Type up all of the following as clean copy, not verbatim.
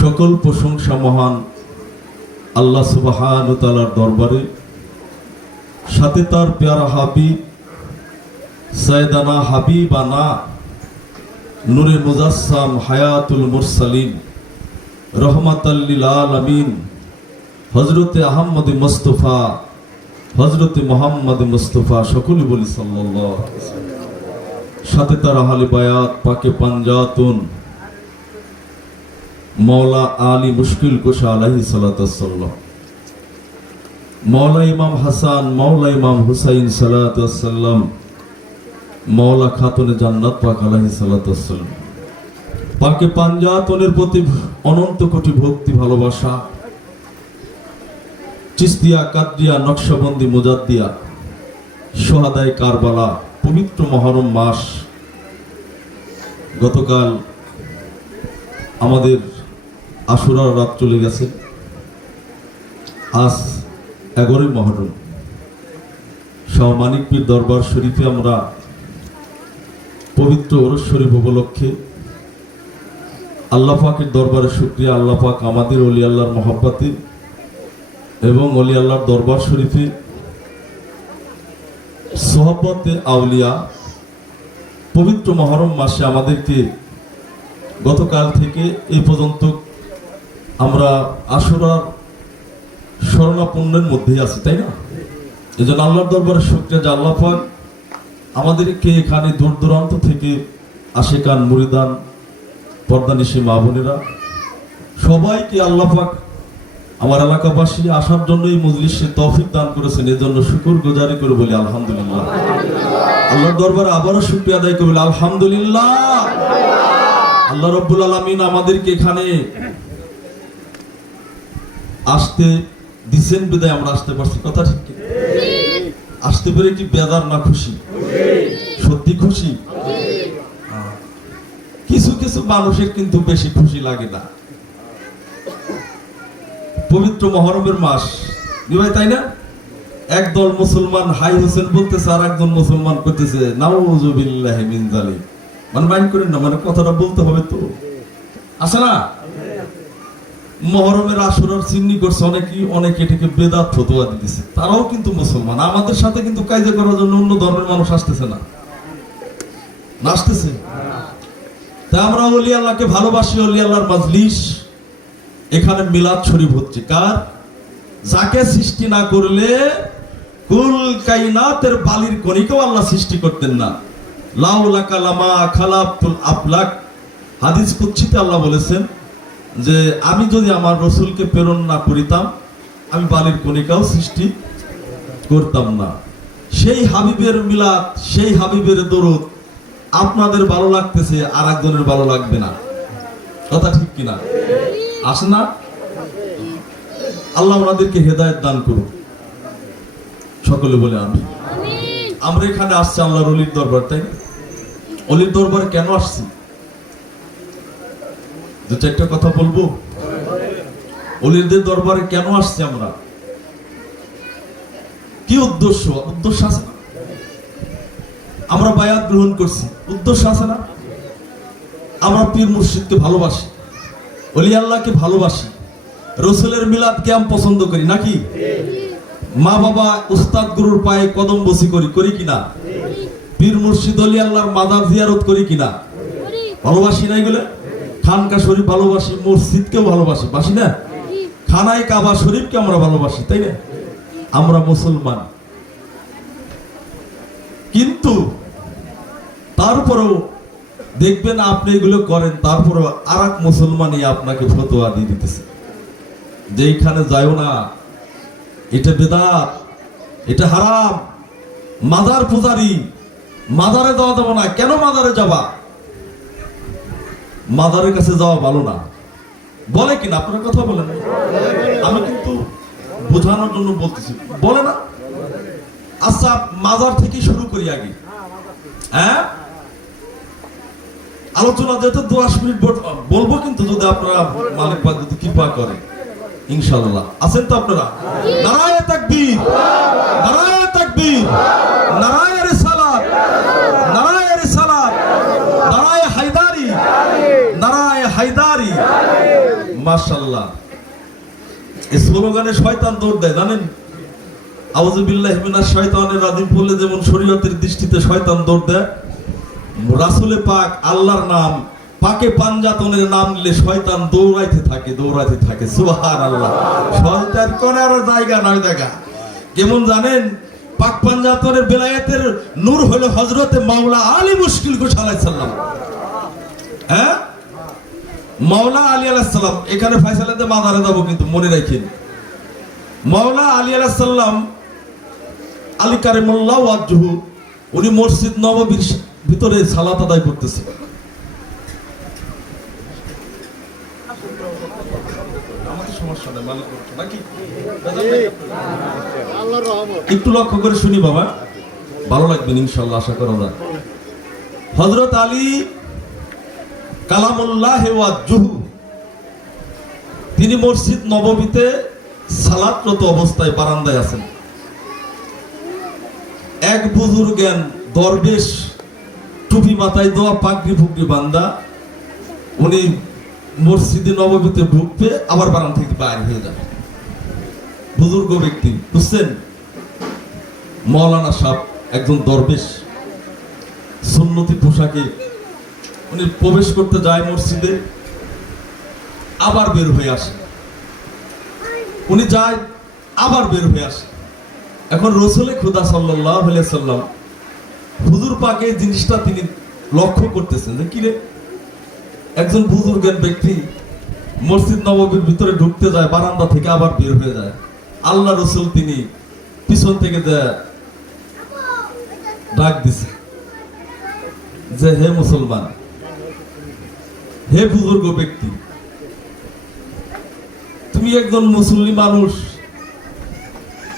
সকল প্রশংসা মহান আল্লাহ সুবহানাহু ওয়া তাআলার দরবারে, সাথে তার প্যারা হাবিব সাইয়েদানা হাবিবানা নূরে মুজাসসাম হায়াতুল মুরসালিন রহমাতাল লিল আলামিন হযরতে আহমদ মুস্তাফা হযরতে মুহাম্মদ মুস্তাফা সকলে বলি সাল্লাল্লাহু আলাইহি ওয়াসাল্লাম। সাথে তার আহলে বায়াত পাকে পাঞ্জাতুন মৌলা আলী মুশকিল কুশা আলাইহিস সালাতু ওয়াসসালাম, মৌলা ইমাম হাসান, মৌলা ইমাম হুসাইন সালাতু ওয়াসসালাম, মৌলা খাতুনে জান্নাত পাক আলাইহিস সালাতু ওয়াসসালাম, পাকে পাঞ্জাতুনের প্রতি অনন্ত কোটি ভক্তি ভালোবাসা। চিশতিয়া, কাদরিয়া, নকশবন্দি, মুজাদ্দিয়া, সোহাদায়ে কারবালা, পবিত্র মহরম মাস। গতকাল আমাদের আশুরার রাত চলে গেছে, আজ 11ই মহরম। শাহ মানিক পীর দরবার শরীফে আমরা পবিত্র ওরস শরীফ উপলক্ষে আল্লাহ পাকের দরবারে শুকরিয়া। আল্লাহ পাক আমাদের ওলি আল্লাহর মহব্বতে এবং ওলি আল্লাহর দরবার শরীফে সোহবতে আউলিয়া পবিত্র মহরম মাসে আমাদেরকে গতকাল থেকে এই পর্যন্ত আমরা আশুরার শরণাপন্নের মধ্যেই আছি, তাই না? এই জন্য আল্লাহর দরবারে শুকরিয়া যে আল্লাহ পাক আমাদেরকে এখানে দূর দূরান্ত থেকে আশিকান মুরিদান পর্দানিশী মা বোনেরা সবাইকে আল্লাহ পাক আমার এলাকাবাসী আসার জন্য এই মজলিসে তৌফিক দান করেছেন। এর জন্য শুকর গুজারি করে বলি আলহামদুলিল্লাহ। আল্লাহর দরবারে আবারও শুকরিয়া আদায় করে বলি আলহামদুলিল্লাহ। আল্লাহ রাব্বুল আলামিন আমাদেরকে এখানে আসতে দিছেন বিদায় আমরা আসতে পারছি, কথা ঠিক কি? আসতে পেরে কি বেজার না খুশি? সত্যি খুশি। কিছু কিছু মানুষের কিন্তু বেশি খুশি লাগে না। পবিত্র মহরমের মাস ভাই, তাই না? একদল মুসলমান হাই হোসেন বলতেছে, আর একজন মুসলমান করতেছে নাউযুবিল্লাহি মিন যালিক। মানে মাইন্ড করেন না, মানে কথাটা বলতে হবে তো, আছে না? মহরমের আশুরার চিন্নি করছে অনেকে এটাকে বেদাত ফতোয়া দিতেছে। তারাও কিন্তু মুসলমান। আমাদের সাথে কিন্তু কায়দা করার জন্য অন্য ধর্মের মানুষ আসতেছে না, আসতেছে। তাই আমরা ওলি আল্লাহকে ভালোবাসি, ওলি আল্লাহর মাজলিস। এখানে মিলাদ শরীফ হচ্ছে কার? যাকে সৃষ্টি না করলে কুল কায়নাতের বালির কণিকাও আল্লাহ সৃষ্টি করতেন না। লাউলাকা লামা খালাকতুল আফলাক। হাদিস কুদসিতে আল্লাহ বলেছেন যে আমি যদি আমার রাসূলকে প্রেরণ না করিতাম আমি বালির কণিকাও সৃষ্টি করতাম না। সেই হাবিবের মিলাদ, সেই হাবিবের দরুদ আপনাদের ভালো লাগতেছে, আর একজনের ভালো লাগবে না, কথা ঠিক কিনা? আসে না? আল্লাহ ওনাদেরকে হেদায়েত দান করুন, সকলে বলে আমিন। আমরা এখানে আসছি আল্লাহর ওলির দরবার, তাই না? ওলির দরবারে কেন আসছি? দু চারটা কথা বলবো। ওলিদের দরবারে কেন আসছি আমরা, কি উদ্দেশ্য? উদ্দেশ্য আছে না? আমরা বায়াত গ্রহণ করছি, উদ্দেশ্য আছে না? আমরা পীর মুর্শিদকে ভালোবাসি, ওলি আল্লাহকে ভালোবাসি, রসুলের মিলাদ ক্যাম্প পছন্দ করি নাকি? মা বাবা উস্তাদ গুরুর পায়ে কদম বসি করি কিনা? পীর মুর্শিদ ওলি আল্লাহর মাজার জিয়ারত করি কিনা? ভালোবাসি না এগুলো? খানকা শরীফ ভালোবাসি, মসজিদকেও ভালোবাসি, বাসি না? খানায় কাবা শরীফকে আমরা ভালোবাসি, তাই না? আমরা মুসলমান। কিন্তু তারপরেও দেখবেন আপনি এগুলো করেন, তারপরেও আর এক মুসলমানই আপনাকে ফতোয়া দিয়ে দিতেছে যে এইখানে যাও না, এটা বেদাত, এটা হারাম, মাজার পূজারি, মাজারে যাওয়া যাবে না। কেন মাজারে যাবা? মাজারের কাছে যাওয়া ভালো না বলে কিনা? আপনার কথা বলেন, আমি কিন্তু বোঝানোর জন্য বলতেছি, বলে না? আচ্ছা, মাজার থেকে শুরু করি আগে। হ্যাঁ, আলোচনা যেহেতু 10 মিনিট বলবো, কিন্তু যদি আপনারা মালিক পাক যদি কৃপা করে ইনশাআল্লাহ। আছেন তো আপনারা? নারায়ে তাকবীর, নারায়ে তাকবীর, নারায়ে রিসালাত, নারায়ে রিসালাত, নারায়ে হায়দারি, নারায়ে হায়দারি। মাশাআল্লাহ। এই স্লোগানে শয়তান দৌড় দেয় জানেন? আউযু বিল্লাহি মিনাশ শাইতানির রাজিম বললে যেমন শরীয়তের দৃষ্টিতে শয়তান দৌড় দেয়, রাসূলে পাক আল্লাহর নাম পাকে পাঞ্জাতনের নাম নিলে শয়তান দৌড়াইতে থাকে। সুবহানাল্লাহ। শয়তান করার জায়গা নয় দেখা। কেমন জানেন? পাক পাঞ্জাতনের বেলায়েতের নূর হলো হযরতে মাওলা আলী মুশকিল কুশা আলাইহিস সালাম। হ্যাঁ, মাওলা আলী আলাইহিস সালাম। এখানে ফয়সালাতে মাজারে যাব কিন্তু মনে রাখেন, মাওলা আলী আলাইহিস সালাম আলী কারিমুল্লাহ ওয়াজহু উনি মসজিদ নববীর ভিতরে সালাত আদায় করতেছেন। একটু লক্ষ্য করে শুনি বাবা, ভালো লাগবেন ইনশাআল্লাহ, আশা করা যায়। হযরত আলী কালামুল্লাহ ওয়াজহু তিনি মসজিদ নববীতে সালাতরত অবস্থায় বারান্দায় আছেন। এক বুজুর্গেন দরবেশ টুপি মাথায় দেওয়া পাগড়ি ফুগড়ি বান্দা উনি মসজিদে নববীতে ঢুকবে আবার বারান্দা থেকে বাইরে হয়ে যাবে। বুজুর্গ ব্যক্তি, বুঝছেন? মাওলানা সাহেব একজন দরবেশ সুন্নতি পোশাকে উনি প্রবেশ করতে যায় মসজিদে, আবার বের হয়ে আসে। উনি যায় আবার বের হয়ে আসে। এখন রাসূলে খুদা সাল্লাল্লাহু আলাইহি সাল্লাম হুজুর পাকে জিনিসটা তিনি লক্ষ্য করতেছেন যে কিরে একজন বুজুর্গের ব্যক্তি মসজিদ নববীর ভিতরে ঢুকতে যায়, বারান্দা থেকে আবার বের হয়ে যায়। আল্লাহ রাসূল তিনি পিছন থেকে ডাক দিছে যে হে মুসলমান, হে বুজুর্গ ব্যক্তি, তুমি একজন মুসলিম মানুষ,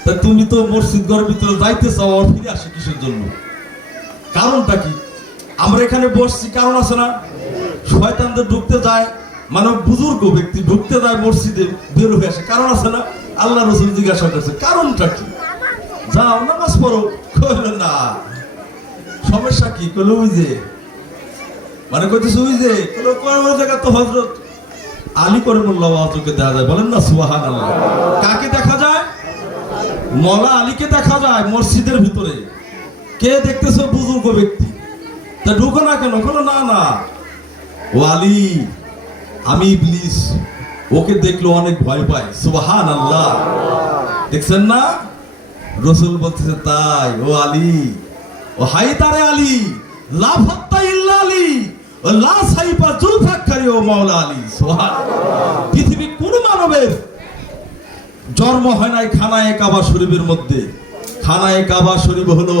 তা তুমি তো মসজিদ ঘরের ভিতরে যাইতে চাও, আর ফিরে আসে কিসের জন্য? কারণটা কি? আমরা এখানে বসছি কারণ আছে না? শয়তানদের ঢুকতে যায়, মানে বুজুর্গ ব্যক্তি ঢুকতে যায় মসজিদে, বের হয়ে আসে, কারণ আছে না? আল্লাহ রাসূল জিজ্ঞাসা করছে কারণটা কি? যাও নামাজ পড়ো। কইল না, সমস্যা কি? কইল ওই যে, মানে কইতেছে ওই যে, কইল কোন জায়গা তো হযরত আলী কারিমুল্লাহ ওয়াজহুকে দেখা যায়। বলেন না সুবহানাল্লাহ। কাকে দেখা যায়? মাওলা আলীকে দেখা যায় মসজিদের ভিতরে। কে দেখতেছে? বুজুর্গ ব্যক্তি। তা ঢুকো না কেন? কোনো না না, ও আলী, আমি ইবলিস, ওকে দেখলো অনেক ভয় পায়। সুবহানাল্লাহ। দেখছেন না? রাসূল বলতেছে তাই? ও আলী, ও হায়দারে আলী, লা ফাত্তা ইল্লা আলী, ও লা সাইফা জুলফাকারি, ও মাওলা আলী। সুবহানাল্লাহ। পৃথিবী কোন মানবের জন্ম হয় নাই খানায়ে কাবা শরীফের মধ্যে। খানায়ে কাবা শরীফ হলো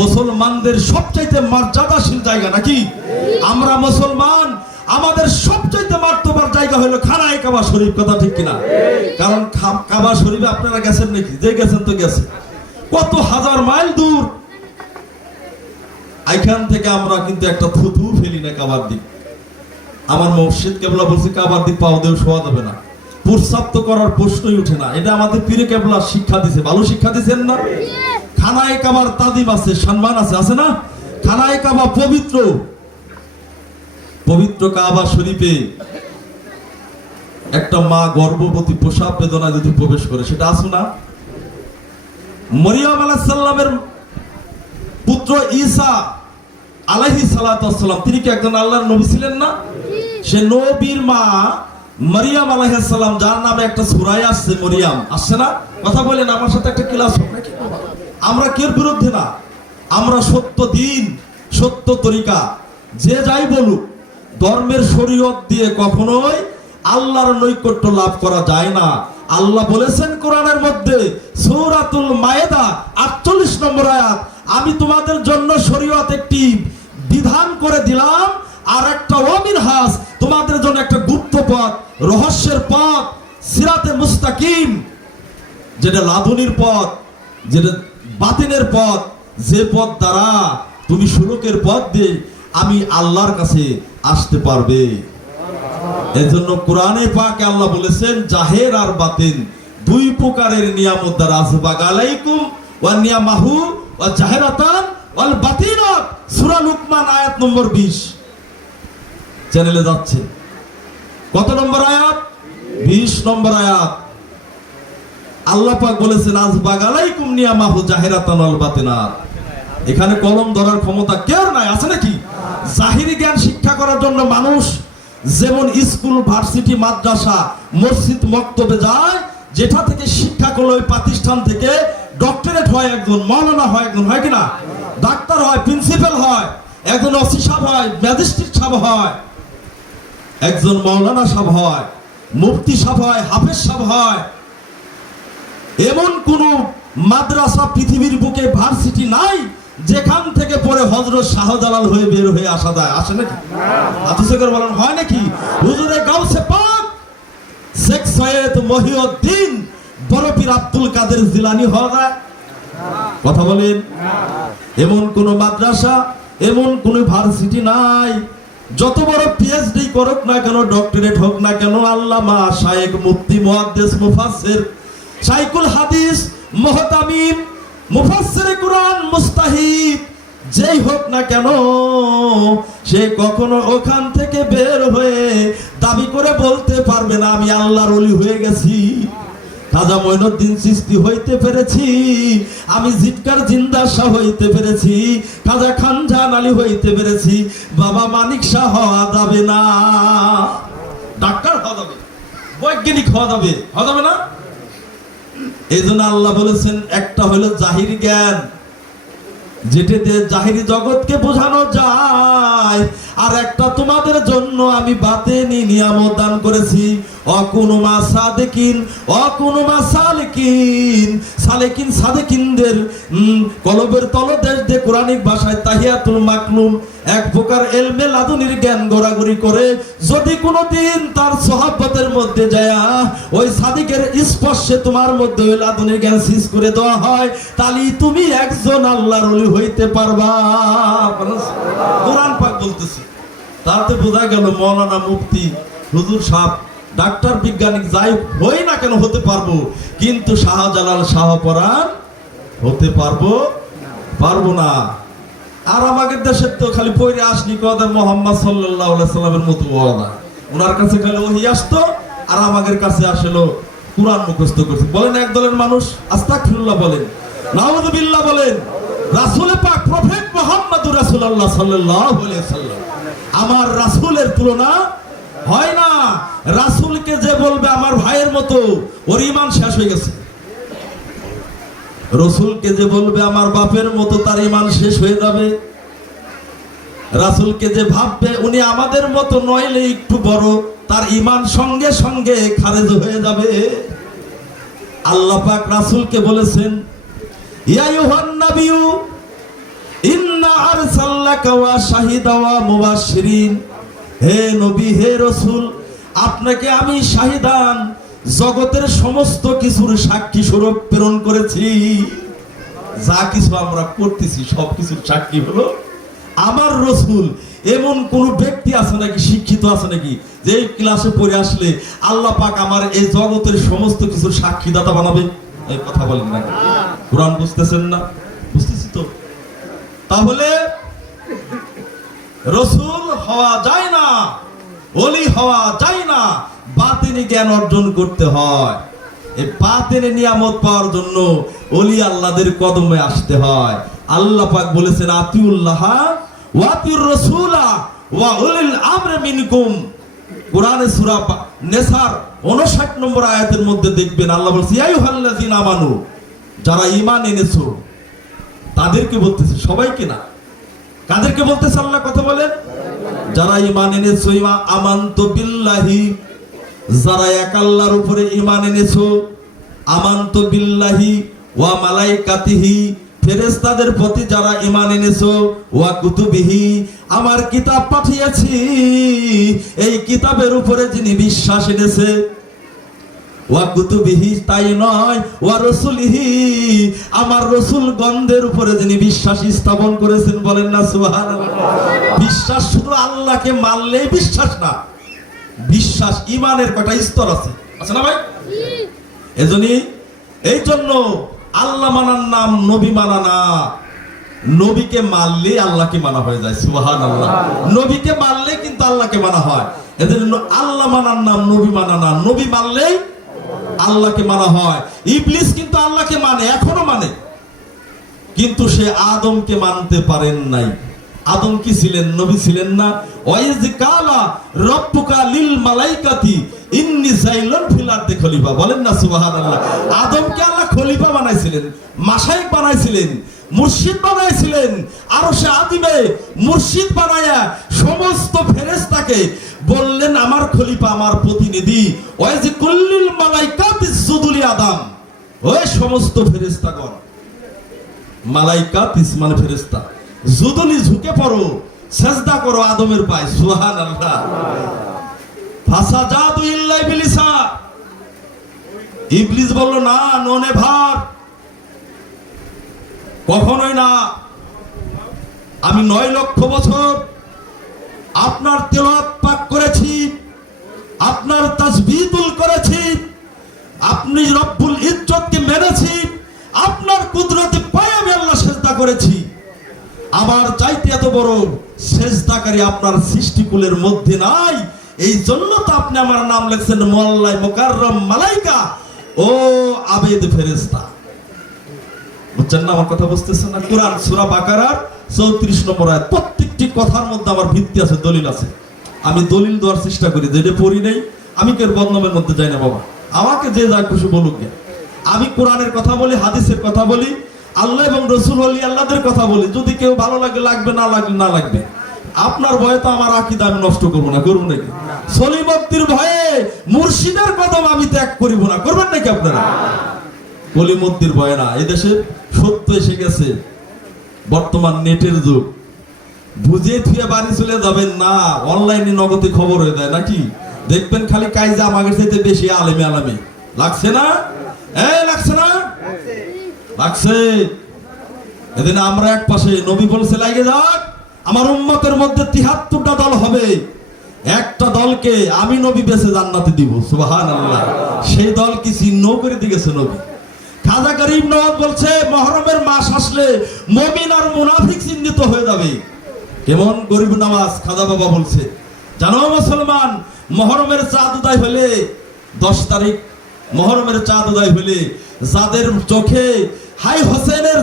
মুসলমানদের সবচাইতে মর্যাদাশীল জায়গা, নাকি? আমরা মুসলমান, আমাদের সবচাইতে মার্তবার জায়গা হলো খানায়ে কাবা শরীফ। কথা ঠিক কিনা? কারণ কাবা শরীফে আপনারা গেছেন নাকি? যে গেছেন তো গেছেন, কত হাজার মাইল দূর। এখান থেকে আমরা কিন্তু একটা থুতু ফেলি না কাবার দিক। আমার মুর্শিদ কেবলা বলছে কাবার দিক পাও দেও শোয়া যাবে না, প্রস্রাব তো করার প্রশ্নই উঠে না। এটা আমাদের পীরে কেবলা শিক্ষা দিছে, ভালো শিক্ষা দিছেন না? খানায়ে কাবার তাদিম আছে, সম্মান আছে, আছে না? খানায়ে কাবা পবিত্র, পবিত্র কাবা শরীফে একটা মা গর্ভবতী প্রসব বেদনা যদি প্রবেশ করে, সেটা আসো না? মরিয়ম আলাইহিস সালামের পুত্র ঈসা আলাইহিস সালাতু ওয়াস সালাম, তিনি কি একজন আল্লাহর নবী ছিলেন না? সে নবীর মা মারিয়াম আলাইহিস সালাম, যার নামে একটা সূরা আছে মরিয়াম, আসছে না? কথা বলেন আমার সাথে, একটা ক্লাস হবে নাকি? আমরা কের বিরুদ্ধে না, আমরা সত্য দিন, সত্য তরিকা, যে যাই বলুক, ধর্মের শরীয়ত দিয়ে কখনোই আল্লাহর নৈকট্য লাভ করা যায় না। আল্লাহ বলেছেন কোরআনের মধ্যে সূরাতুল মায়েদা 48 নম্বর আয়াত, আমি তোমাদের জন্য শরীয়ত একটি বিধান করে দিলাম, আর একটা ওয়ামিনহাজ, তোমাদের জন্য একটা গুপ্ত পথ, রহস্যের পথ, সিরাতে মুস্তাকিম, যেটা লাদুনির পথ, যেটা বাতিনের পথ, যে পথ দ্বারা তুমি সুলুকের পথ দিয়ে আমি আল্লাহর কাছে আসতে পারবে। এজন্য কোরআনে পাকে আল্লাহ বলেছেন জাহের আর বাতিন দুই প্রকারের নিয়ামত দ্বারা আসবাগ আলাইকুম ওয়া নিয়ামাহু ওয়া জাহেরাতান ওয়াল বাতিনাত, সূরা লুকমান আয়াত নম্বর 20 চ্যানেলে যাচ্ছে। কত নম্বর আয়াত? 20 নম্বর আয়াত। আল্লাহ পাক বলেছেন আজবাগালাইকুম নিয়ামাহু জাহিরাতান ওয়াল বাতিনাত। এখানে কলম ধরার ক্ষমতা কেউ নাই, আছে নাকি? জাহিরি জ্ঞান শিক্ষা করার জন্য মানুষ যেমন স্কুল, ভার্সিটি, মাদ্রাসা, মসজিদ, মক্তবে যায়, যেটা থেকে শিক্ষা করলে ওই প্রতিষ্ঠান থেকে ডক্টরেট হয় একজন, মাওলানা হয় একজন, হয় কিনা? ডাক্তার হয়, প্রিন্সিপাল হয়, একজন ওসি সাহেব হয়, ম্যাজিস্ট্রেট সাহেব হয়, একজন মাওলানা সাহেব হয়, মুফতি সাহেব হয়, হাফেজ সাহেব হয়। এমন কোন মাদ্রাসা পৃথিবীর বুকে, ভার্সিটি নাই যেখান থেকে পরে হযরত শাহজালাল হয়ে বের হয়ে আসা যায়, আসে নাকি? হাদিসে করে বলেন হয় নাকি? হুজুরে গাউসে পাক শেখ সৈয়দ মহিউদ্দিন বড় পীর আব্দুল কাদের জিলানী হওয়া যায়? কথা বলেন। এমন কোন মাদ্রাসা, এমন কোন ভার্সিটি নাই, যত বড় পিএইচডি করুক না কেন, ডক্টরেট হোক না কেন, আল্লামা, শায়েখ, মুফতি, মুহাদ্দিস, মুফাসসির, শাইখুল হাদিস, মুহতামিম, মুফাসসিরে কুরআন, মুস্তাহিদ যেই হোক না কেন, সে কখনো ওখান থেকে বের হয়ে দাবি করে বলতে পারবে না আমি আল্লাহর ওলি হয়ে গেছি, খাজা মঈনুদ্দিন চিশতি হইতে পেরেছি, আমি জিটকার জিন্দা শাহ হইতে পেরেছি, খাজা খানজান আলী হইতে পেরেছি। বাবা মানিক শাহ হওয়া যাবে না, ডাক্তার হওয়া যাবে, বৈজ্ঞানিক হওয়া যাবে না। এই জন্য আল্লাহ বলেছেন একটা হলো জাহিরি জ্ঞান, যেটাতে জাহিরি জগৎকে বোঝানো যায়, আর একটা তোমাদের জন্য আমি বাতেনি নিয়ামত দান করেছি। অকুনুমা সাদেকিন, অকুনুমা সালেকিন, সালেকিন সাদেকিনদের কলবের তলদেশ দিয়ে কোরআনিক ভাষায় তাহিয়াতুল মাকলুম, এক প্রকার এলমে লাদুনির জ্ঞান গড়াগড়ি করে যদি কোনোদিন তার সোহাবতের মধ্যে যায়, ওই সাদিকের স্পর্শে তোমার মধ্যে ওই লাদুনির জ্ঞান সিজ করে দেওয়া হয়, তাহলে তুমি একজন আল্লাহর ওলি হইতে পারবা। কোরআন পাক বলতেছে। তাতে বোঝা গেল মাওলানা, মুফতি, হুজুর সাহেব, ডাক্তার, বিজ্ঞানিক যাই হই না কেন হতে পারবো, কিন্তু শাহজালাল, শাহপরাণ হতে পারবো না। আর আমাদের দেশে তো খালি পয়রে আসনি কথা মুহাম্মদ সাল্লাল্লাহু আলাইহি সাল্লামের মতো ওয়াদা, ওনার কাছে খালি ওহী আসতো, আর আমাদের কাছে আসলো কুরআন মুখস্থ করছে। বলেন এক দলের মানুষ আস্তাগফিরুল্লাহ বলেন, নাউযুবিল্লাহ বলেন, রাসূল পাক প্রফেট মুহাম্মদুর রাসূলুল্লাহ সাল্লাল্লাহু আলাইহি সাল্লাম, আমার রাসূলের তুলনা হয় না। রাসূলকে যে বলবে আমার ভাইয়ের মতো, ওর ঈমান শেষ হয়ে গেছে। রাসূলকে যে বলবে আমার বাপের মতো, তার ঈমান শেষ হয়ে যাবে। রাসূলকে যে ভাববে উনি আমাদের মতো নইলে একটু বড়, তার ঈমান সঙ্গে সঙ্গে খারেজ হয়ে যাবে। আল্লাহ পাক রাসূলকে বলেছেন, ইয়া আইয়ুহান নাবিয়্যু ইন্না আরসালনাকা ওয়া শাহিদা ওয়া মুবাশশিরিন, হে নবী, হে রাসূল, আপনাকে আমি শাহিদান, জগতের সমস্ত কিছুর সাক্ষী স্বরূপ প্রেরণ করেছি। যা কিছু আমরা করতেছি সব কিছুর সাক্ষী হলো আমার রাসূল। এমন কোন ব্যক্তি আছে নাকি, শিক্ষিত আছে নাকি, যে এই ক্লাসে পড়ে আসলে আল্লাহ পাক আমার এই জগতের সমস্ত কিছুর সাক্ষীদাতা বানাবে? এই কথা বলেন না। কোরআন বুঝতেছেন না? বুঝতেছি তো। তাহলে রাসূল হওয়া যায় না, ওলি হওয়া যায় না, বাতিনি জ্ঞান অর্জন করতে হয়। এই বাতিনি নিয়ামত পাওয়ার জন্য ওলি আল্লাহদের কদমে আসতে হয়। আল্লাহ পাক বলেছেন আতিউল্লাহ ওয়া আতিউর রাসূলা ওয়া উলিল আমরি মিনকুম। কোরআনে সূরা নেসার 59 নম্বর আয়াতের মধ্যে দেখবেন আল্লাহ বলছে ইয়া আইয়ুহাল্লাযিনা আমানু, যারা ঈমান এনেছো তাদেরকে বলতেছে, সবাইকে না। কাদেরকে বলতেছে আল্লাহ? কথা বলেন। যারা ঈমান এনেছো, আমানতু বিল্লাহি, যারা এক আল্লাহর উপরে ঈমান এনেছো, আমানতু বিল্লাহি ওয়া মালাইকাতিহি, ফেরেশতাদের প্রতি যারা ঈমান এনেছো, ওয়া কুতুবিহি, আমার কিতাব পাঠিয়েছি, এই কিতাবের উপরে যিনি বিশ্বাস এনেছে, ওয়া কুতুবিহি তাই নয়, ওয়া রাসূলিহি, আমার রাসূল গণদের উপরে যিনি বিশ্বাস স্থাপন করেছেন। বলেন না সুবহানাল্লাহ। বিশ্বাস শুধু আল্লাহকে মানলেই বিশ্বাস না, বিশ্বাস ঈমানের কয়টা স্তর আছে, আছে না ভাই? এই জন্য আল্লাহ মানার নাম নবী মানা না। নবীকে মানলে আল্লাহকে মানা হয়ে যায়। সুবহানাল্লাহ। নবীকে মানলে কিন্তু আল্লাহকে মানা হয়। এজন্য আল্লাহ মানার নাম নবী মানা না। নবী মানলেই আল্লাহকে মানা হয়। ইবলিস কিন্তু আল্লাহকে মানে, এখনো মানে, কিন্তু সে আদমকে মানতে পারেন নাই। আদম কি ছিলেন? নবী ছিলেন না? ওয়াইজ কালা রব্বুকা লিল মালাইকাতি ইন্নী জাইলুন ফিল আরদি খলিফা, বলেন না সুবহানাল্লাহ। আদমকে আল্লাহ খলিফা বানাইছিলেন, মাশায়েখ বানাইছিলেন, মুর্শিদ বানাইছিলেন। আর সে আদিমে মুর্শিদ বানায়া সমস্ত ফেরেশতাকে বললেন আমার খলিফা, আমার প্রতিনিধি। ওয়াইজ কুল্লিল মালাইকাতি সুজুলি আদম, ওই সমস্ত ফেরেশতাগণ, মালাইকাতিস মানে ফেরেশতা, জুদুলি ঝুঁকে পড়ো, সেজদা করো আদমের পায়ে। সুবহানাল্লাহ। ফাসাজাদু ইল্লা ইবলিসা, ইবলিস বলল না, নো নেভার, কখনোই না। আমি 9 লক্ষ বছর আপনার তেলাওয়াত পাক করেছি, আপনার তাসবিহুল করেছি, আপনি রব্বুল ইজ্জতকে মেনেছি, আপনার কুদরতে পায়ে আমি আল্লাহ সেজদা করেছি। আমার চাইতে এত বড় সেজদাকারী আপনার সৃষ্টিকুলের মধ্যে নাই। এই জন্য তো আপনি আমার নাম লিখছেন মুআল্লাই মুকাররম মালাইকা, ও আবেদ ফেরেশতা। বুঝছেন না আমার কথা? বুঝতেছেন না? কুরআন সূরা বাকারার 34 নম্বর আয়াত। প্রত্যেকটি কথার মধ্যে আমার ভিত্তি আছে, দলিল আছে। আমি দলিল দেওয়ার চেষ্টা করি, যেটা পড়ি নাই আমি কেউ বদনামের মধ্যে যাই না বাবা। আমাকে যে যা খুশি বলুক, আমি কোরআনের কথা বলি, হাদিসের কথা বলি, আল্লাহ এবং রসুল ওলি আল্লাহদের কথা বলি। যদি কেউ ভালো লাগে লাগবে, না লাগবে না লাগবে। আপনার ভয়ে তো আমার আকীদা আমি নষ্ট করবো না, করবো নাকি? সলিমুদ্দির ভয়ে মুর্শিদের কদম আমি ত্যাগ করিব না, করবেন নাকি আপনারা? কলিমুদ্দির ভয়ে না। এদেশে সত্য এসে গেছে, বর্তমান নেটের যুগ। বুঝে থুয়ে বাড়ি চলে যাবেন না, অনলাইনে নগদে খবর হয়ে যায় নাকি? দেখবেন খালি কাইজা আমাদের চাইতে বেশি আলেমে আলামে লাগছে না? লাগছে না? লাগছে। এদিন আমরা এক পাশে, নবী বলছে লাগে যাক, আমার উম্মতের মধ্যে 73টা দল হবে, একটা দলকে আমি নবী বেঁচে জান্নাতে দিব। সুবহানাল্লাহ। সেই দল কি চিহ্ন করে দিয়ে গেছে নবী। খাজা গরিব নওয়াজ বলছে মুহররমের মাস আসলে মুমিন আর মুনাফিক চিহ্নিত হয়ে যাবে। কেমন গরিব নওয়াজ খাজা বাবা বলছে, জানো মুসলমান, মুহররমের চাঁদ উদয় হলে 10 তারিখ মুহররমের চাঁদ উদয় হলে যাদের চোখে হাই হোসেনের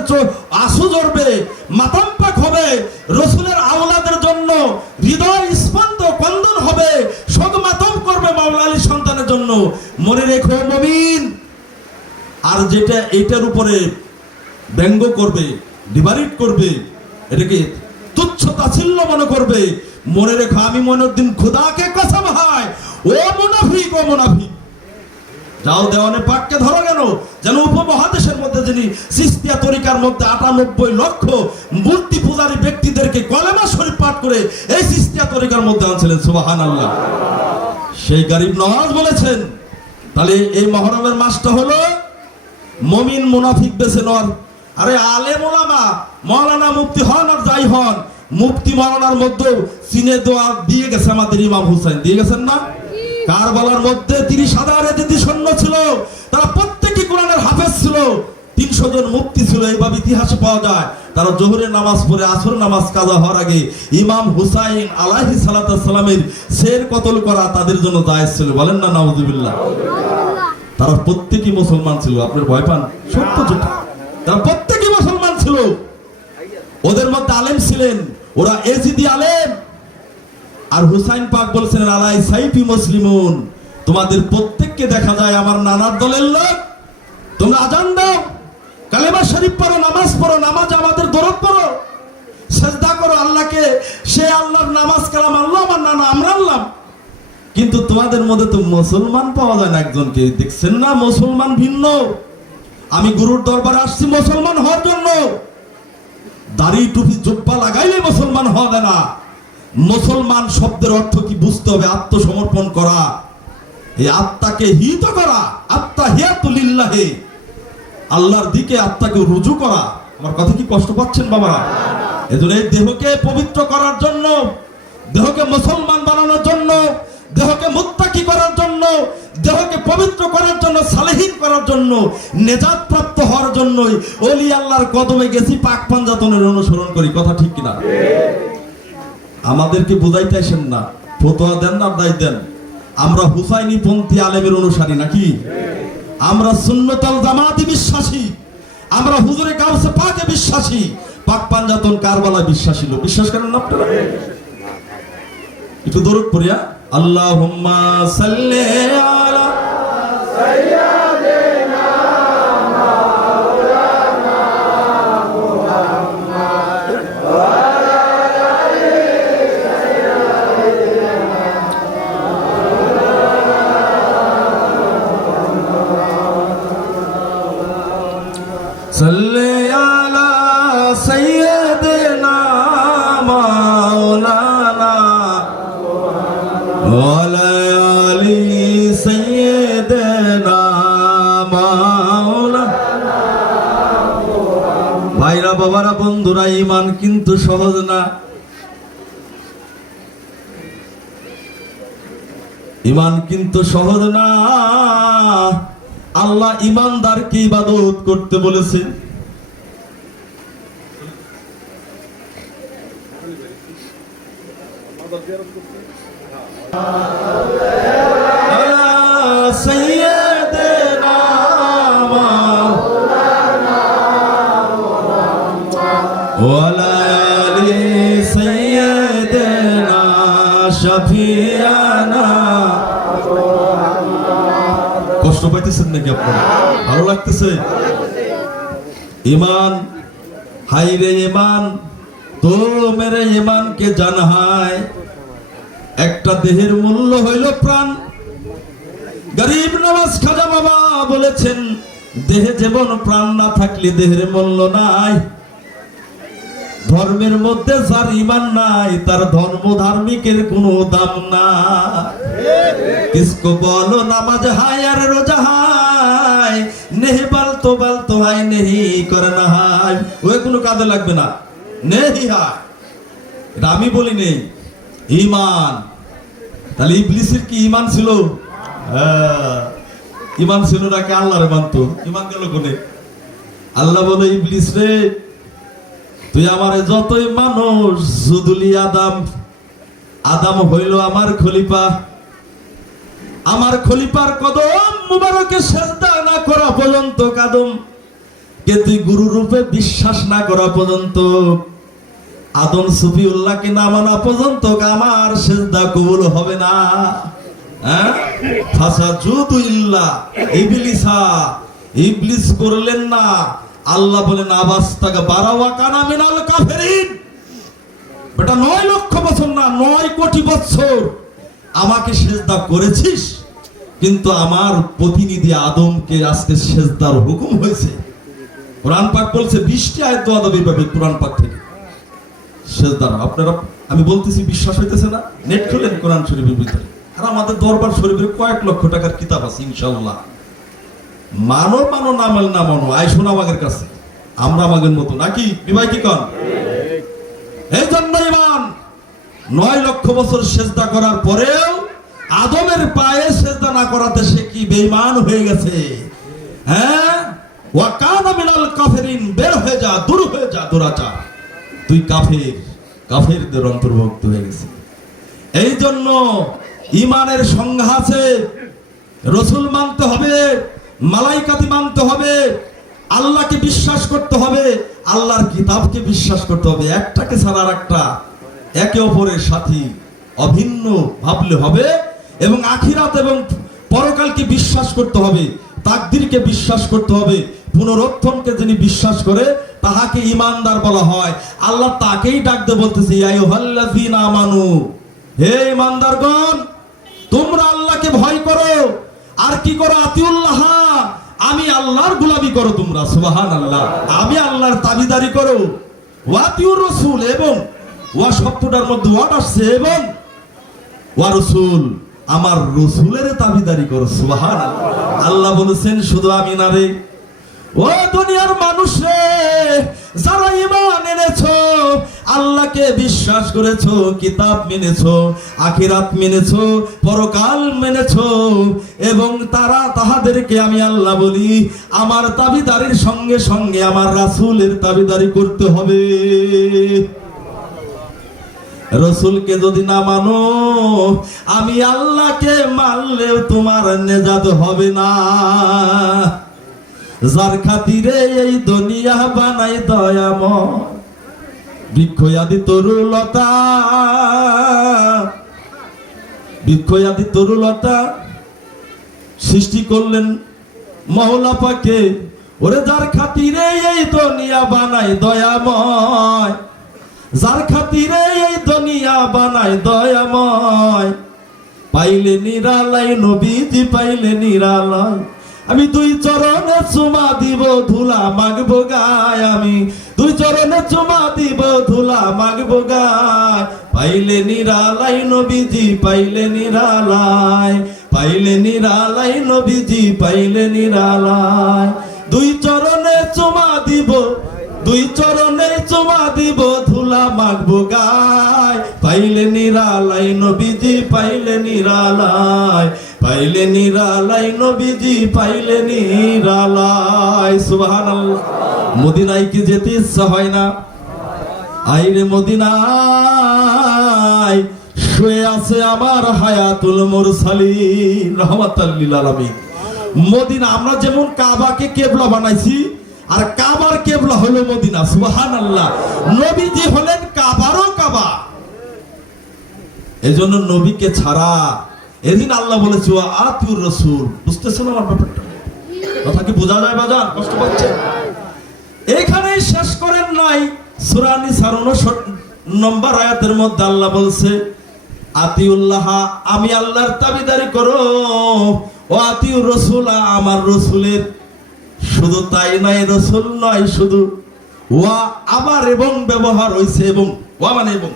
আঁসু ঝরবে, মাতাম পাক হবে, রসুলের আওলাদের জন্য হৃদয় স্পন্দ কন্দন হবে, শোক মাতম করবে মাওলা আলী সন্তানের জন্য। মনে রেখো মুমিন, আর যেটা এটার উপরে ব্যঙ্গ করবে, ডিভাইড করবে, এটাকে তুচ্ছ তাচ্ছিল্য মনে করবে, মনে রেখো আমি মইনুদ্দিন খোদাকে কসম হয়, ও মুনাফিক, ও মুনাফিক, যাও দেওয়ানে পাককে ধরো কেন। যেন উপমহাদেশের মধ্যে যিনি চিশতিয়া তরিকার মধ্যে 98 লক্ষ মূর্তি পূজারী ব্যক্তিদেরকে কলেমা শরীফ পাঠ করে এই চিশতিয়া তরিকার মধ্যে আনছিলেন। সুবহানাল্লাহ। সেই গরিব নওয়াজ বলেছেন, তাহলে এই মুহররমের মাসটা হলো মুমিন মুনাফিক বেছে নেওয়ার। আরে আলেম ওলামা, মাওলানা মুফতি হন আর যাই হন, মুফতি মাওলানার মধ্যে চিনে দোয়া দিয়ে গেছে আমাদের ইমাম হুসাইন, দিয়ে গেছেন না? কারবালার মধ্যে 30,000 এজিদি সৈন্য ছিল, তারা প্রত্যেকই কোরআনের হাফেজ ছিল। 300 জন মুফতি ছিল, এইভাবে ইতিহাসে পাওয়া যায়। তারা জোহরের নামাজ পড়ে আসর নামাজ কাজা হওয়ার আগে ইমাম হুসাইন আলাইহিস সালাতু ওয়াস সালামের শের কতল করা তাদের জন্য জায়েজ ছিল। বলেন না নাউযুবিল্লাহ। তারা প্রত্যেকই মুসলমান ছিল। আপনার ভয় পান? সত্য যেটা, তারা প্রত্যেকই মুসলমান ছিল। ওদের মধ্যে আলেম ছিলেন, ওরা এজিদি আলেম। আর হুসাইন পাক বলছেন আলাই সাইফি মুসলিমুন, তোমাদের প্রত্যেককে দেখা যায় আমার নানার দলের লোক। তোমরা আজান দাও, কালেমা শরীফ পড়ো, নামাজ পড়ো, নামাজ আমাদের দরদ পড়ো, সেজদা করো আল্লাহকে, সে আল্লাহর নামাজ কালাম আল্লাহ আমার নানা আমরা আল্লাহ। কিন্তু তোমাদের মধ্যে তো মুসলমান পাওয়া যায় না একজনকে। দেখছেন না মুসলমান ভিন্ন। আমি গুরুর দরবারে আসছি মুসলমান হওয়ার জন্য। দাড়ি টুপি জুব্বা লাগাইলে মুসলমান হওয়া যায় না। মুসলমান শব্দের অর্থ কি বুঝতে হবে? আত্মসমর্পণ করা, এই আত্মাকে হিত করা, আত্মা হিয়াতুলিল্লাহি, আল্লাহর দিকে আত্মাকে রুজু করা। আমার কথা কি কষ্ট পাচ্ছেন বাবা? এজন্য এই দেহকে পবিত্র করার জন্য, দেহকে মুসলমান বানানোর জন্য, দেহকে মুত্তাকি করার জন্য, দেহকে পবিত্র করার জন্য, সালেহীন করার জন্য, নেজাত প্রাপ্ত হওয়ার জন্যই ওলি আল্লাহর কদমে গেছি, পাক পাঞ্জাতনের অনুসরণ করি। কথা ঠিক কিনা? আমাদেরকে বুঝাইতে আসেন না, ফতোয়া দেন না দায় দেন, আমরা হুসাইনি পন্থী আলেমের অনুসারী নাকি? আমরা সুন্নতাল জামাতে বিশ্বাসী, আমরা হুজুরে গাউসে পাকে বিশ্বাসী, পাক পাঞ্জাতন কারবালা বিশ্বাসী লোক। বিশ্বাস করেন না আপনারা? একটু দরুদ পড়িয়া আল্লাহুম্মা সাল্লি আলা সাইয়্যিদিনা মাওলানা মুহাম্মদ ওয়া আলা আলি সাইয়্যিদিনা সাল্লি আলা সাইয়্যিদিনা মাওলানা ওয়ালা আলি সাইয়্যিদিনা মাওলানা। ভাইরা বাবারা বন্ধুরা, ঈমান কিন্তু সহজ না। ঈমান কিন্তু সহজ না। আল্লাহ ঈমানদারকে ইবাদত করতে বলেছেন। কষ্ট পাইতেছেন নাকি আপনারা? ভালো লাগতেছে? ঈমান, হাই রে ঈমান, তো মেরে ঈমানকে জানহায়, একটা দেহের মূল্য হইল প্রাণ। গরিব নওয়াজ খাজা বাবা বলেছেন, দেহে জীবন প্রাণ না থাকলে দেহের মূল্য নাই। ধর্মের মধ্যে যার ঈমান নাই, তার ধর্ম ধার্মিকের কোনো দাম নাই। কিসকো বলো নামাজ হায় আর রোজা হায়, নেহি বালতো হায় নেহি করনা হায়, ওই কোনো কাজে লাগবে না। নেহি হায়, এটা আমি বলি নেই, ঈমান। তাহলে ইবলিসের কি ঈমান ছিল? ঈমান ছিল নাকি আল্লাহরে মানতো? ঈমান গেল কোনে? আল্লাহ বলে, ইবলিস রে, তুই আমারে যতই মানুষ যদুলি আদম হইল আমার খলিফা, আমার খলিফার কদম মুবারকে সেজদা না করা পর্যন্ত, কাদম কে তুই গুরু রূপে বিশ্বাস না করা পর্যন্ত, আদম সুফিউল্লাহকে না মানা পর্যন্ত আমার সেজদা কবুল হবে না। ফাসাজুদু ইল্লা ইবলিসা, ইবলিস করলেন না। আল্লাহ বলেন, আবাস্তাগা বারাওয়া কানা মিনাল কাফিরিন। বেটা 9 লক্ষ বছর না, 9 কোটি বছর আমাকে সেজদা করেছিস, কিন্তু আমার প্রতিনিধি আদমকে আজকে সেজদার হুকুম হয়েছে। কোরআন পাক বলছে 20টি আয়াত দোয়া দেবে পাবে কোরআন পাক থেকে সেজদার। আপনারা, আমি বলতেছি বিশ্বাস হইতেছে না? নেট খুলেন কোরআন শরীফের ভিতরে, আর আমাদের দরবার শরীফের কয়েক লক্ষ টাকার কিতাব আছে ইনশাআল্লাহ। মানো নামেল না মানো, আয় শোনা আমাদের কাছে, আমরা আমাদের মতো নাকি বিবাহ কি কন? এই জন্য ঈমান 9 লক্ষ বছর সেজদা করার পরেও আদমের পায়ে সেজদা না করাতে সে কি বেঈমান হয়ে গেছে? হ্যাঁ, ওয়া কানা মিনাল কাফিরিন, বের হয়ে যা, দূর হয়ে যা দুরাচার, তুই কাফেরদের অন্তর্ভুক্ত হয়ে গেছে। এই জন্য ঈমানের সংজ্ঞা আছে, রাসূল মানতে হবে, মালাইকাতি মানতে হবে, আল্লাহকে বিশ্বাস করতে হবে, আল্লাহর কিতাবকে বিশ্বাস করতে হবে। একটাকে ছাড়া আরেকটা একে অপরের সাথী, অভিন্ন ভাবলে হবে। এবং আখিরাত এবং পরকালকে বিশ্বাস করতে হবে, তাকদীরকে বিশ্বাস করতে হবে। পুনরুত্থানকে যিনি বিশ্বাস করে তাহাকে ঈমানদার বলা হয়। আল্লাহ তাকেই ডাকতে বলতেছে, ইয়া আইয়ুহাল্লাযীনা আমানু, হে ঈমানদারগণ, তোমরা আল্লাহকে ভয় করো, আর কি করো? আতিউল্লাহ, আমি আল্লাহর গোলামি করো তোমরা। সুবহানাল্লাহ, আমি আল্লাহর তাবিদারি করো। ওয়াতিউর রাসূল, এবং ওয়া শব্দটার মধ্যে ওয়াট আসছে, এবং ওয়া রাসূল, আমার রাসূলের তাবিদারি করো। সুবহানাল্লাহ। আল্লাহ বলেছেন শুধু আমি না রে, ও দুনিয়ার মানুষ রে, যারা ঈমান এনেছো, আল্লাহকে বিশ্বাস করেছো, কিতাব মেনেছো, আখিরাত মেনেছো, পরকাল মেনেছো, এবং তাহাদেরকে আমি আল্লাহ বলি, আমার তাবিদারির সঙ্গে সঙ্গে আমার রাসূলের তাবিদারি করতে হবে। রসুলকে যদি না মানো, আমি আল্লাহকে মানলেও তোমার নেজাত হবে না। যার খাতিরে এই দুনিয়া বানাই দয়াময়, বৃক্ষয়াদি তরুলতা, বৃক্ষয়াদি তরুলতা সৃষ্টি করলেন মওলা পাকে। ওরে যার খাতিরে এই দুনিয়া বানাই দয়াময়, যার খাতিরে এই দুনিয়া বানাই দয়াময়, পাইলে নিরালাই নবীজি পাইলে নিরালাই। আমি দুই চরণে চুমা দিব ধুলা মাগবো গায়, আমি দুই চরণে চুমা দিব ধুলা মাগবো গায়। পাইলে নিরালাই নবীজি পাইলে নিরালাই, পাইলে নিরালাই নবীজি পাইলে নিরালাই। দুই চরণে চুমা দিব, দুই চরণে চুমা দিব ধুলা মাগবো গায়। পাইলে নিরালাই নবীজি পাইলে নিরালাই, পাইলে নিরালাই নবীজি পাইলে নিরালাই। সুবহানাল্লাহ। মদিনায় কি যেতে ইচ্ছা হয় না? আইরে মদিনায় শুয়ে আছে আমার হায়াতুল মুরসালিন রাহমাতাল লিল আলামিন। মদিনা আমরা যেমন কাবাকে কিবলা বানাইছি, আর কাবার কিবলা হলো মদিনা। সুবহানাল্লাহ। নবীজি হলেন কাবারও কাবা। এজন্য নবীকে ছাড়া, এদিন আল্লাহ বলেছে ওয়া আতিউর রাসূল। বুঝতেছেন আমার ব্যাপারটা? কথা কি বোঝা যায় বাজার? কষ্ট পাচ্ছেন? এখানেই শেষ করেন নাই। সূরা নিসার 59 নম্বর আয়াতের মধ্যে আল্লাহ বলছে আতিউল্লাহ, আমি আল্লাহর তাবিদারি করো, ও আতিউর রাসূল, আমার রাসূলের। শুধু তাই নয়, রাসূল নয় শুধু, ওয়া আবার এবং ব্যবহার হইছে, এবং ওয়া মানে এবং,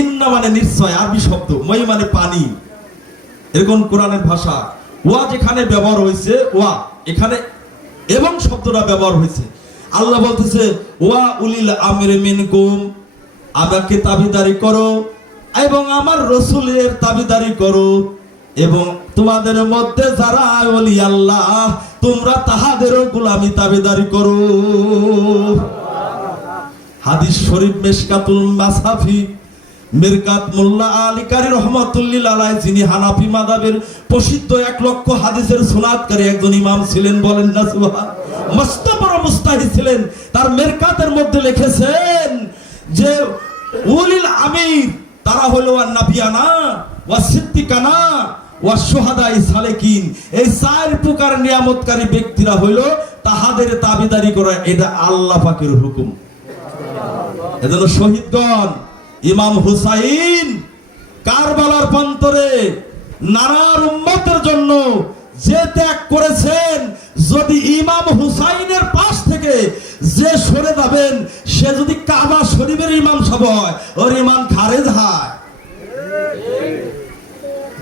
ইন্না মানে নিশ্চয়, আরবি শব্দ, মই মানে পানি, এরকম কোরআনের ভাষা। ওয়া যেখানে ব্যবহার হয়েছে, ওয়া এখানে এবং শব্দটা ব্যবহার হয়েছে। আল্লাহ বলতেছে ওয়া উলিল আমরি মিনকুম, আমাকে তাবিদারি করো এবং আমার রাসূলের তাবিদারি করো, এবং তোমাদের মধ্যে যারা ওলি আল্লাহ তোমরা তাহাদেরও গোলামি তাবিদারি করো। হাদিস শরীফ মিশকাতুল মাসাফি, মিরকাত মোল্লা আলী কারি রহমাতুল্লাহ আলাইহি, যিনি হানাফি মাযহাবের প্রসিদ্ধ 1 লক্ষ হাদিসের সুনাদকারী একজন ইমাম ছিলেন, বলেন না সুবহান। মস্ত বড় মুস্তাহিদ ছিলেন। তার মিরকাতের মধ্যে লিখেছেন যে উলিল আমির তারা হলো আন-নাবিয়ানা ওয়া সিদ্দিকানা ওয়া শুহাদাই সালেকিন। এই 4 প্রকার নিয়ামতকারী ব্যক্তিরা হইল তাহাদের তাবিদারি করা, এটা আল্লাহ পাকের হুকুম। এজন্য শহীদগণ, ইমাম হুসাইন কারবালার প্রান্তরে নানার উম্মতের জন্য যে ত্যাগ করেছেন, যদি ইমাম হুসাইনের পাশ থেকে যে সরে যাবেন, সে যদি কাবা শরীফের ইমাম সাহেব হয়, ওর ইমান খারেজ হয়।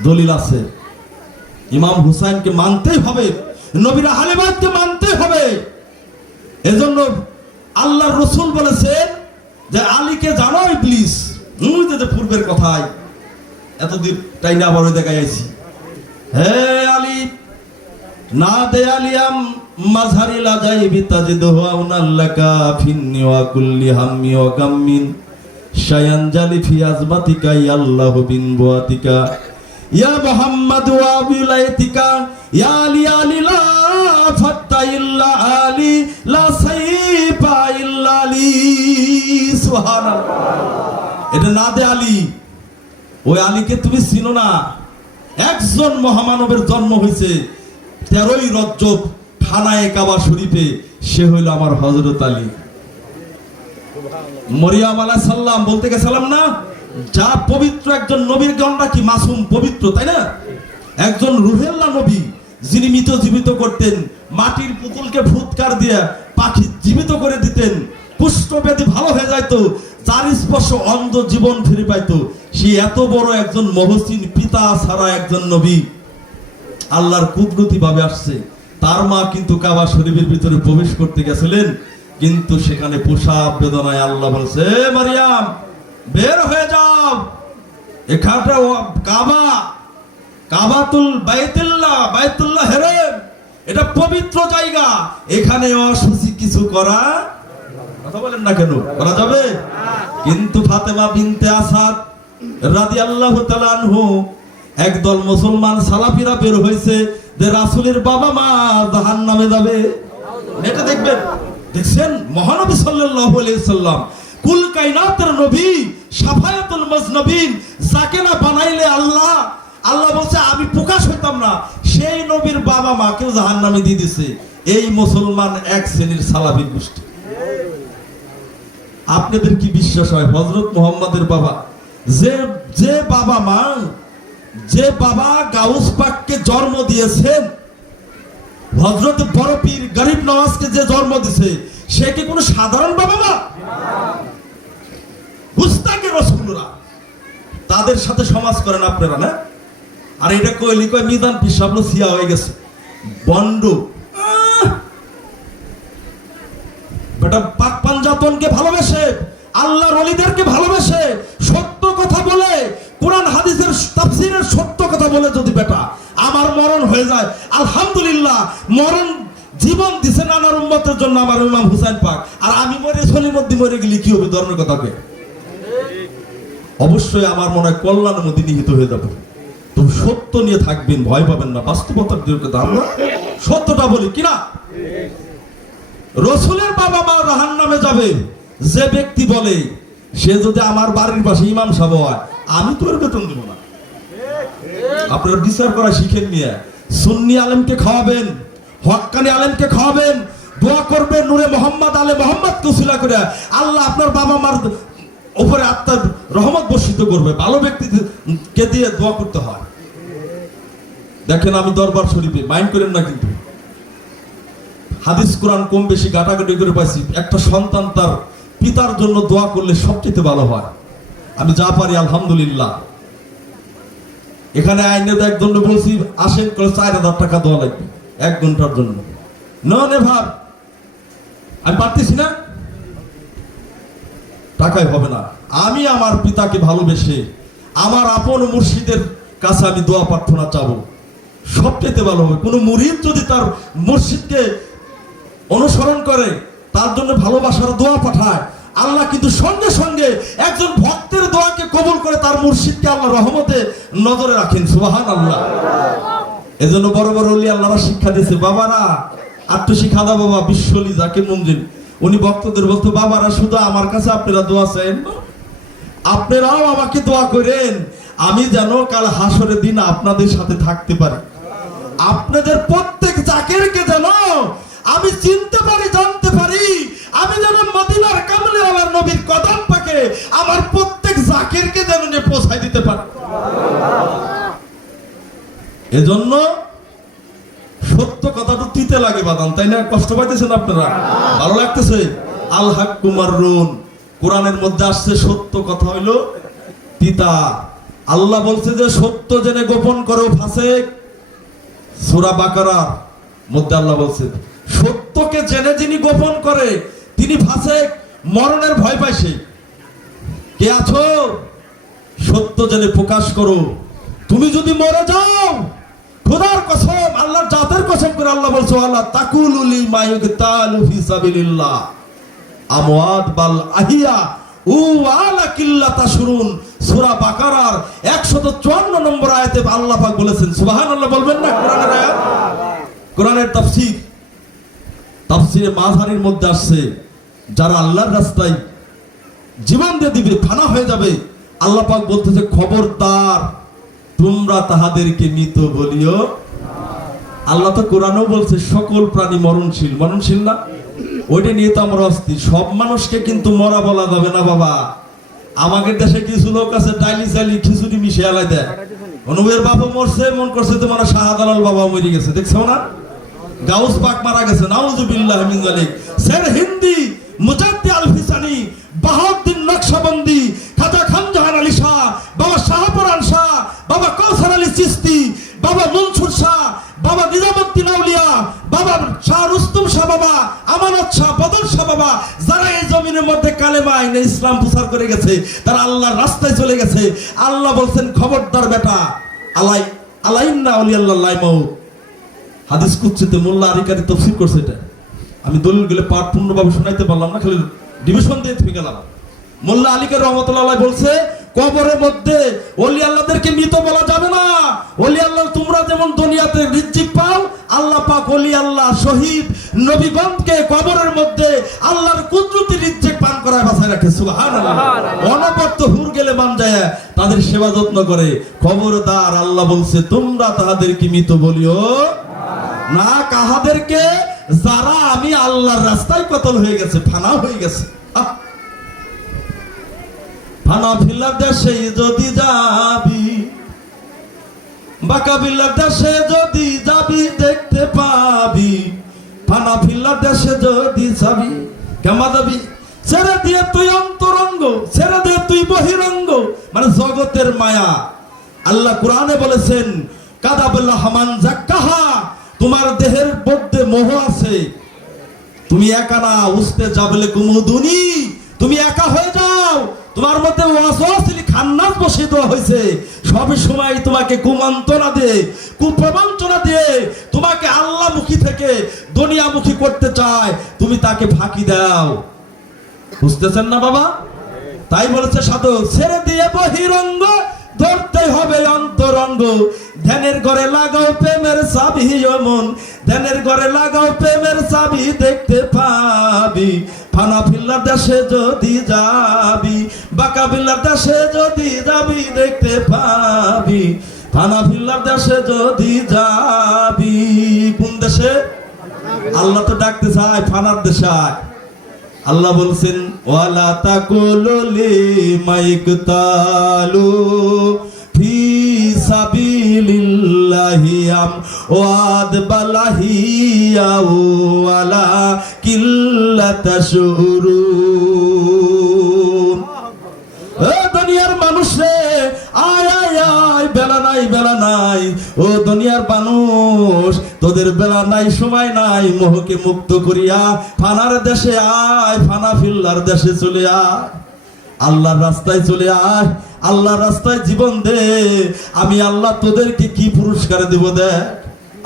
দলিল আছে। ইমাম হুসাইনকে মানতেই হবে, নবীর আহলে বাইতকে মানতে হবে। এজন্য আল্লাহর রাসূল বলেছেন যে আলীকে জানো ইবলিস, যে পূর্বের কথায় এতদিন তাই না আবার দেখাই আইছি। হে আলী, না দে আলিয়াম মাযহারি লা যাইবি তাজিদহু আউনাল্লাকা ফিন্নি ওয়া কুল্লি হাম্মি ওয়া গাম্মিন শায়ান জালি ফি আজমাতিকা ইয়া আল্লাহু বিন বুয়াতিকা ইয়া মুহাম্মদ ওয়া বিলাইতিকা ইয়া আলী আলী লা ফাত্তা ইল্লা আলী লা সাইফা ইল্লা আলী। সুবহানাল্লাহ। এটা না দে আলী, ওই আলীকে তুমি চিনো না। একজন মহামানবের জন্ম হয়েছে 13ই রজব খানায়ে কাবা শরীফে, সে হইল আমার হযরত আলী। মরিয়ম আলাইহিস সালাম বলতে গেছিলাম না, যা পবিত্র একজন নবীর গণনা কি মাসুম পবিত্র, তাই না? একজন রুহেল্লাহ নবী, যিনি মৃত জীবিত করতেন, মাটির পুতুলকে ফুৎকার দিয়ে পাখি জীবিত করে দিতেন, কুষ্ঠব্যাধি ভালো হয়ে যাইতো, যার স্পর্শ অন্ধ জীবন ফিরে পাইতো। সে এত বড় একজন মহসিন পিতা ছাড়া একজন নবী আল্লাহর কুদরতি ভাবে আসছে। তার মা কিন্তু কাবা শরীফের ভিতরে প্রবেশ করতে গেছিলেন, কিন্তু সেখানে প্রসাব বেদনায় আল্লাহ বলছে মারিয়াম বের হয়ে যাও, এখানটা কাবা, কাবাতুল বাইতুল্লাহ, বাইতুল্লাহ হেরেম, এটা পবিত্র জায়গা, এখানে অশুচি কিছু করা, কথা বলেন না কেন, করা যাবে? কিন্তু ফাতেমা বিনতে আসাদ রাদিয়াল্লাহু তাআলা আনহু, একদল মুসলমান সালাফিরা বের হয়েছে যে রাসূলের বাবা মা জাহান্নামে যাবে। এটা দেখবেন, দেখছেন মহানবী সাল্লাল্লাহু আলাইহি সাল্লাম কুল কায়নাতের নবী, শাফায়াতুল মুজনবিন, যাকে না বানাইলে আল্লাহ বলছে আমি প্রকাশ হইতাম না, সেই নবীর বাবা মাকেও জাহান্নামে দিয়ে দিছে। এই মুসলমান এক শ্রেণীর সালাফি গোষ্ঠী। আপনাদের কি বিশ্বাস হয় হযরত মুহাম্মাদের বাবা, যে বাবা মা, যে বাবা গাউস পাককে জন্ম দিয়েছেন, হযরত বড় পীর গরিব নওয়াজকে যে জন্ম দিয়েছে, সে কি কোনো সাধারণ বাবা মা? মুস্তাকে রাসূলরা, তাদের সাথে সমাজ করেন আপনারা না? আর এটা কইলি কয় মিজান পিসাবলো সিয়া হয়ে গেছে, বন্ড বেটা। পাক পাঞ্জাতনকে ভালোবেসে, আল্লাহর ওলিদেরকে ভালোবেসে, সত্য কথা বলে, কোরআন হাদিসের তাফসীরের সত্য কথা বলে যদি বেটা আমার মরণ হয়ে যায়, আলহামদুলিল্লাহ, মরণ জীবন দিছে নানার উম্মতের জন্য আমার ইমাম হুসাইন পাক, আর আমি মরে সলিমুদ্দিন মরে গেলে কি হবে? ধর্মের কথাকে অবশ্যই আমার মনে হয় কল্যাণের মধ্যে নিহিত হয়ে যাবে। তো সত্য নিয়ে থাকবেন, ভয় পাবেন না, বাস্তবতার দিকে আমরা সত্যটা বলি কিনা। রসুলের বাবা মা জাহান্নামে যাবে যে ব্যক্তি বলে, সে যদি আমার বাড়ির পাশে ইমাম সাহেব হয়, আমি তো এর বেতন দেব না। আপনারা বিচার করা শিখেন নিয়ে, সুন্নি আলেমকে খাওয়াবেন, হক্কানি আলেমকে খাওয়াবেন, দোয়া করবেন নূরে মোহাম্মদ আলে মোহাম্মদকে উসিলা করে আল্লাহ আপনার বাবা মার উপরে আত্মার রহমত বর্ষিত করবে। ভালো ব্যক্তিকে দিয়ে দোয়া করতে হয়। দেখেন আমি দরবার শরীফে, মাইন্ড করেন না কিন্তু, হাদিস কোরআন কম বেশি গাটাগাটি করে পাইছি, একটা সন্তান তার পিতার জন্য দোয়া করলে সবচেয়ে ভালো হয়। আমি যা পারি আলহামদুলিল্লাহ। এখানে আইনে একজন বলছি আসেন করে 4000 টাকা দেওয়া লাগবে 1 ঘন্টার জন্য। নে ভাব, আমি পারতেছি না, টাকায় হবে না। আমি আমার পিতাকে ভালোবেসে আমার আপন মুর্শিদের কাছে আমি দোয়া প্রার্থনা চাবো, সবচেয়ে ভালো হবে। কোনো মুরিদ যদি তার মুর্শিদকে অনুসরণ করে, তার জন্য ভালোবাসার দোয়া পাঠায়, আল্লাহ কিন্তু সঙ্গে সঙ্গে একজন ভক্তের দোয়াকে কবুল করে তার মুর্শিদকে আল্লাহ রহমতে নজরে রাখেন। সুবহানাল্লাহ। এজন্য বড় বড় ওলি আল্লাহরা শিক্ষা দিয়েছে, বাবারা আত্মশিক্ষা দা বাবা বিশ্বলি জাকির মঞ্জিল, উনি ভক্তদের বলতো, বাবারা শুধু আমার কাছে আপনারা দোয়া চান, আপনারাও আমাকে দোয়া করেন, আমি যেন কাল হাসরের দিন আপনাদের সাথে থাকতে পারি। আপনাদের প্রত্যেক জাকিরকে যেন আমি চিনতে পারি, জানতে পারি, আমি যেন মদিনার কামলিওয়ালার নবীর কদম পাকে আমার প্রত্যেক জাকিরকে যেন নিয়ে পৌঁছায় দিতে পারি। এজন্য সত্য কথাটা তিতে লাগে বাদাম, তাই না? কষ্ট পাইতেছেন আপনারা? ভালো লাগতেছে? আল হাক্কু মাররুন, কোরআনের মধ্যে আসছে সত্য কথা হইলো তিতা। আল্লাহ বলছে যে সত্য জেনে গোপন করো ফাসেক। সূরা বাকারার মধ্যে আল্লাহ বলছে সত্যকে জেনে যিনি গোপন করে তিনি ফাসেক, মরণের ভয় পাইছে। কে আছো? সত্য জেনে প্রকাশ করো। তুমি যদি মরে যাও, খোদার কসম, আল্লাহর জাতের কসম করে আল্লাহ বলছে, আল্লাহ তাকুলু লিমা ইউকতালু ফি সাবিলিল্লাহ আমওয়াত বাল আহিয়া ওয়ালা কিল্লা তাশরুন। সূরা বাকারার 154 নম্বর আয়াতে আল্লাহ পাক বলেছেন, সুবহানাল্লাহ বলবেন না? কোরআনের আয়াত, কোরআনের তাফসীরে মাযহারির মধ্যে আসছে, যারা আল্লাহর রাস্তায় জীবন দিয়ে দিবে, ফানা হয়ে যাবে, আল্লাহ পাক বলতেছে খবরদার তোমরা তাহাদেরকে মৃত বলিও। আল্লাহ তো কোরআনেও বলছে সকল প্রাণী মরণশীল, মরণশীল না? ওইটা নিয়ে তো আমরা অস্থির। সব মানুষকে কিন্তু মরা বলা যাবে না বাবা। আমাদের দেশে কিছু লোক আছে ডাইলি চাইলি খিচুড়ি মিশিয়ে আলাই দেয়। অনুবের বাবা মরছে, মন করছে তোমার শাহজালাল বাবা মরে গেছে, দেখছো না? গাউস পাক মারা গেছে, নাউজুবিল্লাহ মিন যালিক। স্যার হিন্দি মুজাদ্দি আল ফিসানি, বাহাউদ্দিন নকশবন্দি, খাজা খানজাহান আলী শাহ, বাবা শাহপুরান শাহ, বাবা কৌসার আলী চিস্তি, বাবা মনসুর শাহ, বাবা নিজামুদ্দিন আউলিয়া, বাবা শাহ রুস্তম শাহ, বাবা আমানত শাহ, বদর শাহ, বাবা যারা এই জমিনের মধ্যে কালেমা আইনে ইসলাম প্রচার করে গেছে, তারা আল্লাহর রাস্তায় চলে গেছে। আল্লাহ বলছেন খবরদার বেটা, আলাইন্না আউলিয়াল্লাহ লাইমাউ। হাদিস কুদসিতে মোল্লা আরিকারি তাফসীর করছে এটা। আমি দলিলগুলো পাঠ পূর্ণভাবে শোনাইতে পারলাম না, খালি ডিভিশন দিয়ে থেকে গেলাম। মোল্লা আলীকে রহমতুল্লাহ বলছে কবরের মধ্যে ওলি আল্লাহদেরকে মৃত বলা যাবে না। ওলি আল্লাহ তোমরা যেমন দুনিয়াতে রিজিক পাও, আল্লাহ পাক ওলি আল্লাহ শহীদ নবীগণকে কবরের মধ্যে আল্লাহর কুদরতি রিজিক পান করায় বাঁচায় রাখে। সুবহানাল্লাহ। অনবরত হুর গেলে মান যায় তাদের সেবা যত্ন করে। খবরদার, আল্লাহ বলছে তোমরা তাহাদেরকে মৃত বলিও না। কাহাদেরকে? যারা আমি আল্লাহর রাস্তায় কতল হয়ে গেছে, ফানা হয়ে গেছে। ফানা ফিল্লার দেশে যদি যাবি, বাঁকা বিল্লার দেশে যদি যাবি দেখতে পাবি। ফানা ফিল্লার দেশে যদি যাবি, কেমন যাবি? ছেড়ে দিয়ে তুই অন্তরঙ্গ, ছেড়ে দিয়ে তুই বহিরঙ্গ, মানে জগতের মায়া। আল্লাহ কোরআনে বলেছেন কাদাবুল্লাহ হামান জাক্কাহা, তোমার দেহের মধ্যে মোহ আছে, তুমি একা না। উস্তে যাবলে কুমুদুনি, তুমি একা হয়ে যাও। তোমার মধ্যে ওয়াসওয়াসিল খান্নাস বসিয়ে দেওয়া হয়েছে। সব সময় তোমাকে কুমন্ত্রণা দিয়ে, কুপ্রবঞ্চনা দিয়ে তোমাকে আল্লাহমুখী থেকে দুনিয়ামুখী করতে চায়, তুমি তাকে ফাঁকি দাও। বুঝতেছেন না বাবা? তাই বলেছে সাধক, ছেড়ে দিয়ে বহিরঙ্গ, ধরতে হবে অন্তরঙ্গ। ধ্যানের ঘরে লাগাও প্রেমের চাবি মন, ধ্যানের ঘরে লাগাও প্রেমের চাবি দেখতে পাবি। ফানা ফিল্লার দেশে যদি যাবি, বাঁকা বিল্লার দেশে যদি যাবি দেখতে পাবি। ফানা ফিল্লার দেশে যদি যাবি, কোন দেশে? আল্লাহ তো ডাকতে চায় ফানার দেশে। আল্লাহ বলছেন ওয়ালা তাকুলু লিমাইকতালু ফি সাবিলিল্লাহি আমওয়াদ বালাহিয়া ওয়ালা কিল্লাতাশুরুন। ও দুনিয়ার মানুষ রে, আয় আয় আয়, বেলা নাই বেলা নাই। ও দুনিয়ার মানুষ, তোদের বেলা নাই, সময় নাই। মোহকে মুক্ত করিয়া ফানার দেশে আয়, ফানা ফিল্লার দেশে চলে আয়, আল্লাহর রাস্তায় চলে আয়, আল্লাহর রাস্তায় জীবন দে। আমি আল্লাহ তোদেরকে কি পুরস্কার দেব দেখ।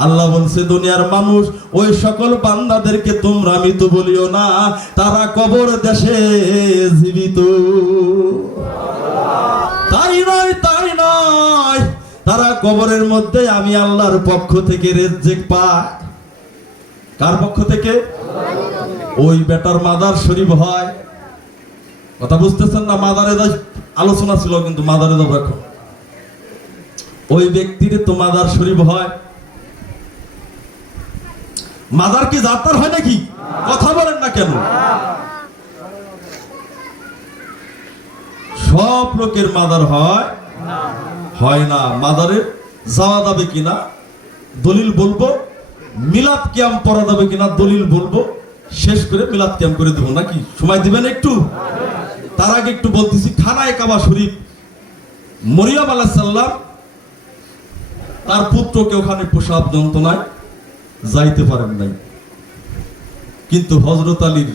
আল্লাহ বলছে দুনিয়ার মানুষ, ওই সকল বান্দাদেরকে তোমরা মৃত বলিও না, তারা কবর দেশে জীবিত। তাই নয়, তাই নয়, তারা কবরের মধ্যে আমি আল্লাহর পক্ষ থেকে রিজিক পায়। কার পক্ষ থেকে? ওই বেটার মাদার শরীফ হয়। কথা বুঝতেছেন না? মাদারে আলোচনা ছিল, কিন্তু মাদারে যাবো এখন। ওই ব্যক্তির তো মাদার শরীফ হয়। মাদার কি জাতার হয় নাকি? কথা বলেন না কেন? সব লোকের মাদার হয় হয় না। মাদারে যাওয়া যাবে কিনা দলিল বলবো, মিলাদ কিয়াম পড়া যাবে কিনা দলিল বলবো, শেষ করে মিলাদ কিয়াম করে দেবো। নাকি সময় দিবেন একটু? তার আগে একটু বলতেছি, খানায়ে কাবা শরীফ, মরিয়ম আলাইহিস সালাম তার পুত্রকে ওখানে প্রসব যন্ত্রণায় যাইতে পারেন নাই, কিন্তু হযরত আলীর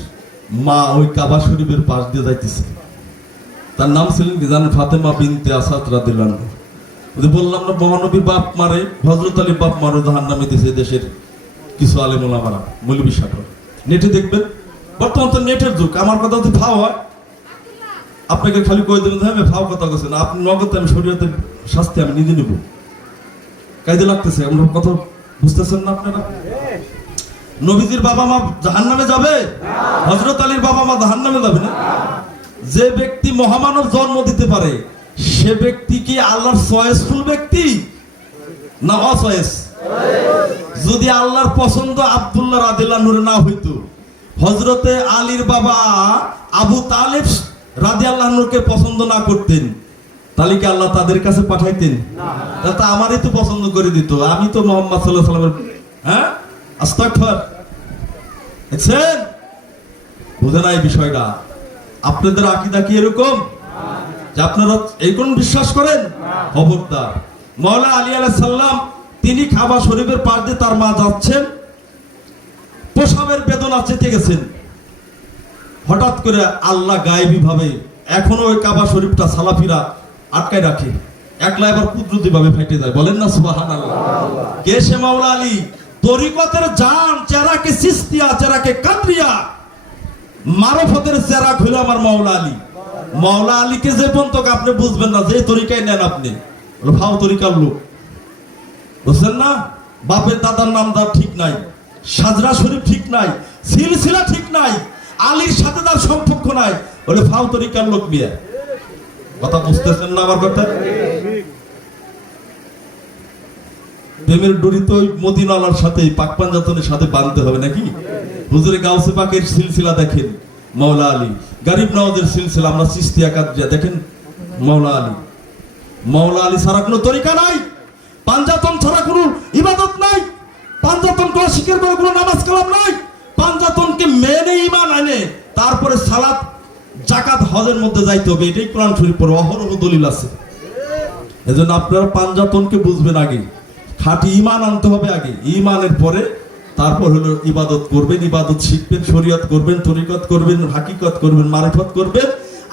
মা ওই কাবা শরীফের পাশ দিয়ে যাইতেছে। তার নাম ছিলেন কি জানেন? ফাতেমা বিনতে আসাদ রাদিয়াল্লাহু আনহা। বললাম না, মহানবীর বাপ মারে, হযরত আলীর বাপ মারে জাহান্নামে দিয়েছে দেশের কিছু আলেম ওলামারা, মৌলবী সাহেব। নেটে দেখবেন, বর্তমান তো নেটের যুগ। আমার কথা যদি ফাও হয়, আপনাকে খালি কয়ে দেবেন আমি ফাও কথা বলছি না, আপনি নগদ আমি শরীয়তের শাস্তি আমি নিজে নেব। কাজে লাগতেছে, আমরা কথা বুঝতেছেন না আপনারা? নবীজির বাবা মা জাহান্নামে যাবে? হযরত আলীর বাবা মা জাহান্নামে যাবে না? যে ব্যক্তি মহামানব জন্ম দিতে পারে, সে ব্যক্তি কি আল্লাহর চয়েসফুল ব্যক্তি না অচয়েস? যদি আল্লাহর পছন্দ আব্দুল্লাহ রাদিয়াল্লাহু আনহু না হইতো, হযরতে আলীর বাবা আবু তালেব রাদিয়াল্লাহু আনহুকে পছন্দ না করতেন, তাহলে কি আল্লাহ তাদের কাছে পাঠাইতেন? না, তা আমারই তো পছন্দ করে দিত। আমি তো মুহাম্মদ সাল্লাল্লাহু আলাইহি ওয়াসাল্লামের, হ্যাঁ, আস্তাগফির। দেখছেন? বুঝে নাই বিষয়টা? আপনাদের আকীদা কি এরকম যে আপনারা এই কোন বিশ্বাস করেন? খবরদার। মাওলা আলী আলাইহিস সালাম তিনি কাবা শরীফের পাশ দিয়ে তার মা যাচ্ছেন, প্রসবের বেদনা চেতে গেছেন। হঠাৎ করে আল্লাহ গায়েবী ভাবে এখনো ওই কাবা শরীফটা সালাফিরা আটকায় রাখে, একলা এবার কুদরতি ভাবে ফেটে যায়। বলেন না সুবহানাল্লাহ। কে সে? মাওলা আলী। তরিকতের জান, চেরাকে চিশতিয়া, চেরাকে কাদরিয়া, মারফতের চেরাক হলো আমার মাওলা আলী। মাওলা আলীকে যে পর্যন্ত আপনি বুঝবেন না, যে তরিকায় নেন আপনি ফাও তরিকার লোক, বুঝছেন না? বাপের দাদার নামদার ঠিক নাই, সাজরা শরীফ ঠিক নাই, সিলসিলা ঠিক নাই, আলীর সাথে তার সম্পর্ক নাই, বলে ফাও তরিকার লোক বিয়ে। কথা বুঝতেছেন না আমার কথা? প্রেমের ডুরি তো ওই মদিনাওয়ালার সাথে পাক পাঞ্জাতনের সাথে বাঁধতে হবে নাকি? হুজুরে গাউসে পাকের সিলসিলা দেখেন, মাওলা আলী, গরিব নওয়াজের সিলসিলা, আমরা চিশতিয়া কাদরিয়া দেখেন, মাওলা আলী। মাওলা আলী ছাড়া কোনো তরিকা নাই, পাঞ্জাতন ছাড়া কোনো ইবাদত নাই, পাঞ্জাতনকে অস্বীকার করে কোনো নামাজ কালাম নাই। পাঞ্জাতনকে মেনে ঈমান আনে তারপরে সালাত যাকাত হজের মধ্যে যাইতে হবে, এটাই কোরআন শরীফ পড়ে অহরহ দলিল আছে। এজন্য আপনারা পাঞ্জাতনকে বুঝবেন আগে, খাঁটি ঈমান আনতে হবে আগে, ঈমানের পরে তারপর হলো ইবাদত করবেন, ইবাদত শিখবেন, শরীয়ত করবেন, তরিকত করবেন, হাকিকত করবেন, মারিফত করবেন।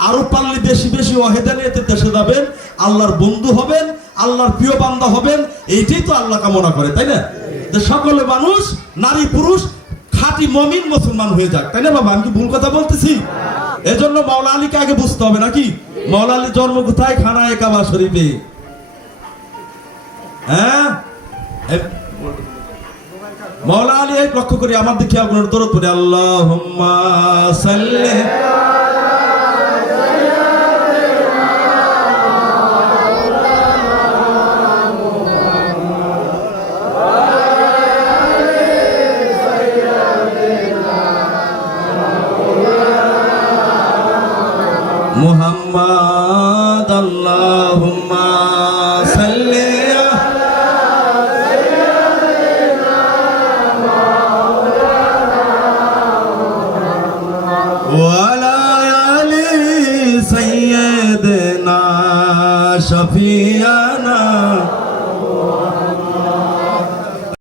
আরো পারলে বেশি বেশি ওয়াহিদানিয়তের দেশে যাবেন, আল্লাহর বন্ধু হবেন, আল্লাহর প্রিয় বান্দা হবেন। এইটাই তো আল্লাহ কামনা করে, তাই না? যে সকলে মানুষ, নারী পুরুষ খাঁটি মুমিন মুসলমান হয়ে যাক, তাই না বাবা? আমি কি ভুল কথা বলতেছি? এজন্য মাওলা আলীকে আগে বুঝতে হবে নাকি? মাওলা আলীর জন্ম কোথায়? খানায়ে কাবা শরীফে। হ্যাঁ, মাওলা আলী লক্ষ্য করি আমার দিকে আপনার দরদ পড়ে, আল্লাহুম্মা সাল্লি